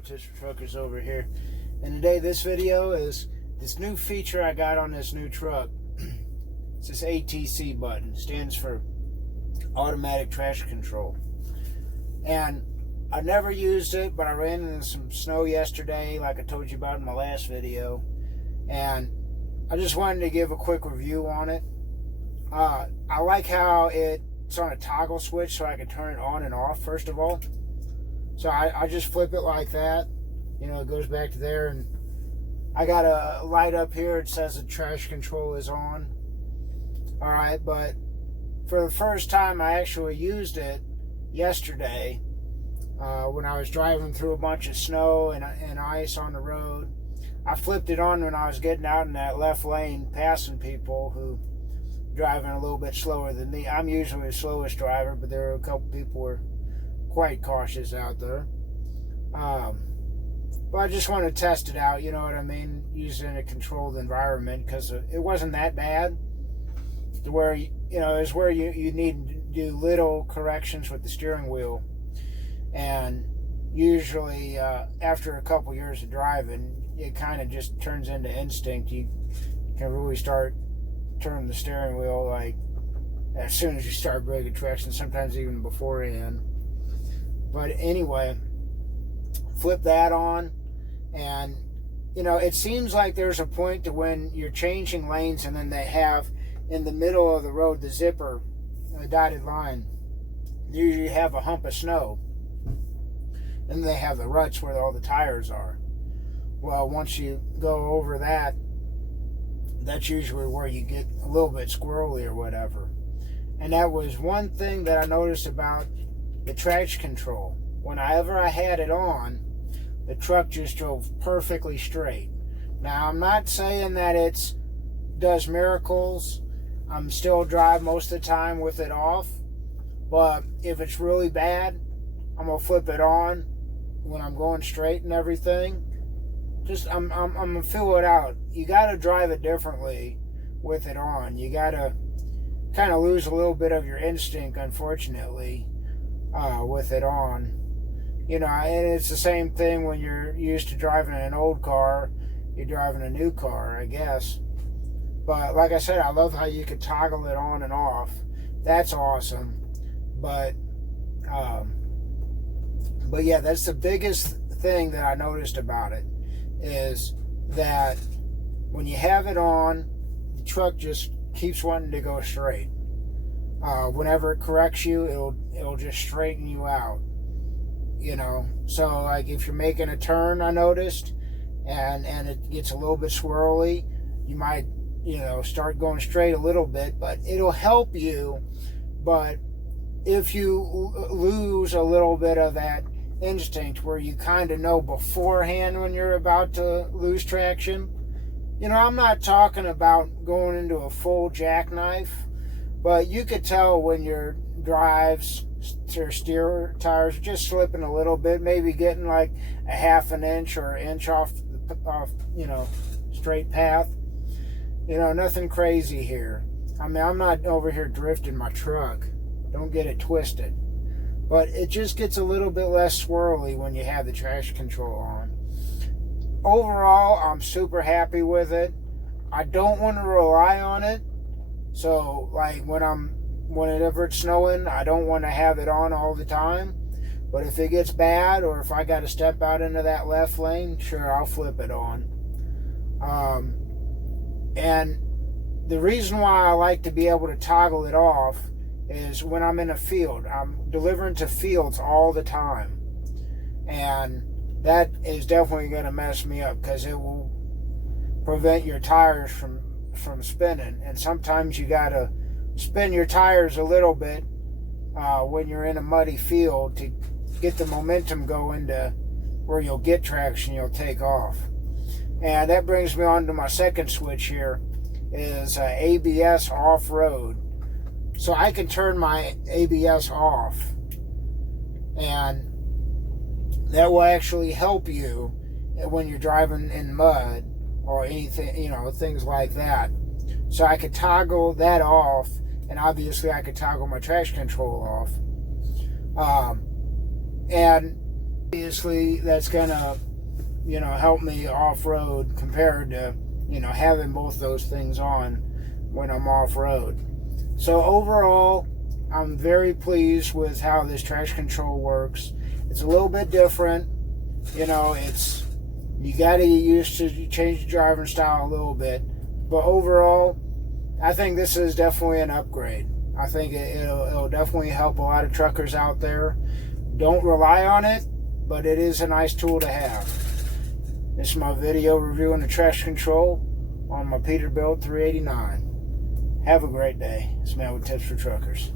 Rotisserie Truck is over here, and today this video is this new feature I got on this new truck. It's this ATC button. It stands for Automatic Traction Control. And I never used it, but I ran into some snow yesterday, like I told you about in my last video, and I just wanted to give a quick review on it. I like how it's on a toggle switch, so I can turn it on and off first of all. So I just flip it like that. You know, it goes back to there, and I got a light up here. It says the traction control is on. Alright, but for the first time I actually used it yesterday when I was driving through a bunch of snow and ice on the road. I flipped it on when I was getting out in that left lane passing people who driving a little bit slower than me. I'm usually the slowest driver, but there are a couple people who are quite cautious out there. But I just want to test it out, you know what I mean, using in a controlled environment, because it wasn't that bad to where, you know, it's where you need to do little corrections with the steering wheel. And usually after a couple years of driving, it kind of just turns into instinct. You can really start turning the steering wheel like as soon as you start breaking traction, sometimes even beforehand. But anyway, flip that on, and you know, it seems like there's a point to when you're changing lanes, and then they have in the middle of the road the zipper, the dotted line. They usually have a hump of snow, and they have the ruts where all the tires are. Well, once you go over that, that's usually where you get a little bit squirrely or whatever. And that was one thing that I noticed about the traction control. Whenever I had it on, the truck just drove perfectly straight. Now, I'm not saying that it does miracles. I'm still drive most of the time with it off. But if it's really bad, I'm gonna flip it on when I'm going straight and everything. Just I'm gonna feel it out. You gotta drive it differently with it on. You gotta kind of lose a little bit of your instinct, unfortunately, with it on. You know, and it's the same thing when you're used to driving an old car, you're driving a new car, I guess. But like I said, I love how you could toggle it on and off. That's awesome. But yeah, that's the biggest thing that I noticed about it, is that when you have it on, the truck just keeps wanting to go straight. Whenever it corrects you, it'll just straighten you out. You know, so like if you're making a turn, I noticed, and it gets a little bit swirly, you might, you know, start going straight a little bit, but it'll help you. But if you lose a little bit of that instinct where you kind of know beforehand when you're about to lose traction, you know, I'm not talking about going into a full jackknife, but you could tell when your drives or steer tires are just slipping a little bit, maybe getting like a half an inch or an inch off, you know, straight path. You know, nothing crazy here. I mean, I'm not over here drifting my truck. Don't get it twisted. But it just gets a little bit less swirly when you have the traction control on. Overall, I'm super happy with it. I don't want to rely on it. So, like, whenever it's snowing, I don't want to have it on all the time. But if it gets bad, or if I got to step out into that left lane, sure, I'll flip it on. And the reason why I like to be able to toggle it off is when I'm in a field. I'm delivering to fields all the time, and that is definitely going to mess me up, because it will prevent your tires from spinning. And sometimes you got to spin your tires a little bit when you're in a muddy field to get the momentum going to where you'll get traction, you'll take off. And that brings me on to my second switch here, is ABS off-road. So I can turn my ABS off, and that will actually help you when you're driving in mud or anything, you know, things like that. So I could toggle that off, and obviously I could toggle my traction control off. And Obviously, that's gonna, help me off-road compared to, having both those things on when I'm off-road. So overall, I'm very pleased with how this traction control works. It's a little bit different. You got to get used to change the driving style a little bit. But overall, I think this is definitely an upgrade. I think it'll definitely help a lot of truckers out there. Don't rely on it, but it is a nice tool to have. This is my video reviewing the traction control on my Peterbilt 389. Have a great day. It's Matt with Tips for Truckers.